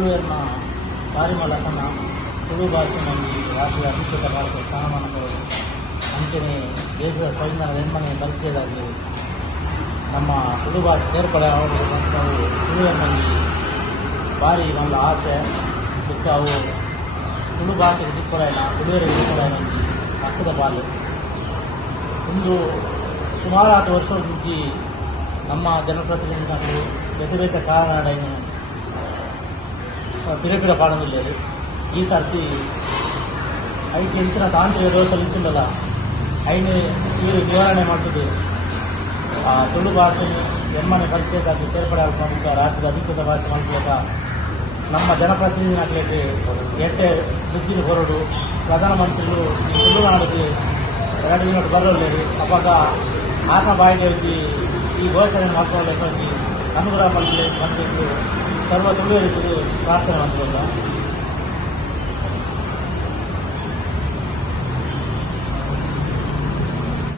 ತುಳುವಿನ ಪಾರಿಮಲಕನ ತುಳು ಭಾಷೆಯಲ್ಲಿ ರಾಜ್ಯದ ಅಧಿಕೃತ ಭಾರತ ಸ್ಥಾನಮಾನಗಳು ಅಂಚನೆ ದೇಶದ ಸಂವಿಧಾನದ ಹೆಮ್ಮನೆ ಬಲಿಕೆಯಾಗಿ ನಮ್ಮ ತುಳು ಭಾಷೆ ಸೇರ್ಪಡೆ ಆಗುವಂಥವು ತುಳುವಿನಲ್ಲಿ ಭಾರಿ ಒಂದು ಆಸೆ ಮತ್ತು ಅವು ತುಳು ಭಾಷೆಗೆ ದಿಕ್ಕುರಾಯನ ತುಳುವರಿಗೆ ದಿಕ್ಕುರಾಯನಲ್ಲಿ ಹಕ್ಕದ ಪಾಲು ಇಂದು ಸುಮಾರು 6 ವರ್ಷದ ಮುಂಚೆ ನಮ್ಮ ಜನಪ್ರತಿನಿಧಿಗಳು ಬೇತೆ ಬೇತೆ ಕಾರಣಗಳನ್ನು ಪಿರಪಿರ ಪಾಡಲಿಲ್ಲ ಈ ಸರ್ತಿ ಐದು ಹೆಚ್ಚಿನ ತಾಂತ್ರಿಕ ದೋಷಗಳು ಇತ್ತಿಲ್ಲ ಐನು ಇವರು ನಿವಾರಣೆ ಮಾಡ್ತದೆ ತುಳು ಭಾಷೆ ಎಮ್ಮನೆ ಪರಿಚಯದಾಗಿ ಸೇರ್ಪಡೆ ಆಗುವಂಥ ರಾಜ್ಯದ ಅಧಿಕೃತ ಭಾಷೆ ಮಾಡ್ಕೊಳ್ಳೋಕ ನಮ್ಮ ಜನಪ್ರತಿನಿಧಿನಾಗಲಿಕ್ಕೆ ಎಟ್ಟೆ ಬುದ್ಧಿನ ಹೊರಡು ಪ್ರಧಾನಮಂತ್ರಿಗಳು ಈ ತುಳುನಾಡಿಗೆ 2 ದಿನ ಬರಲಿಲ್ಲ ಅವಾಗ ಆತ್ಮ ಬಾಯಿಗೆ ಈ ಘೋಷಣೆ ಮಾಡ್ಕೊಳ್ಳೋಕೆ ಅನುಗ್ರಹ ಮಂತ್ರಿ ಸರ್ವ ತುಳುವರಿಗೂ ಪ್ರಾರ್ಥನೆ ಮಾಡ್ಕೊಳ್ಳ